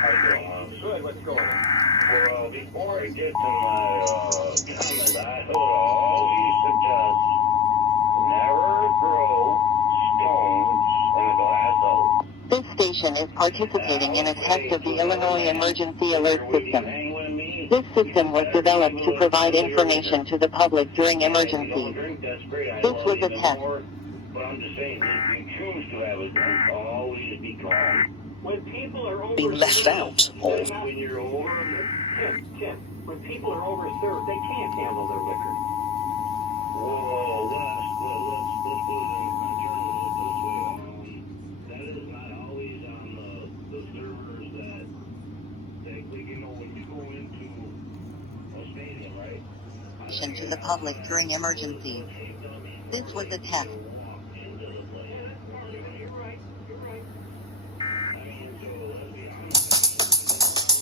Good, what's going on? Well, before I get to my comment, I would always suggest never throw stones in a glass house. This station is participating in a test of the Illinois Emergency Alert System. This system was developed to provide information to the public during emergencies. This was a test. But I'm just saying, if you choose to have it done, always be calm. When people are overserved, Being left out of. When you're over, Tim, when people are overserved, they can't handle their liquor. whoa, let's put it in terms of it this way. That is not always on the servers that when you go into a stadium, right? To the public during emergencies. This was a test.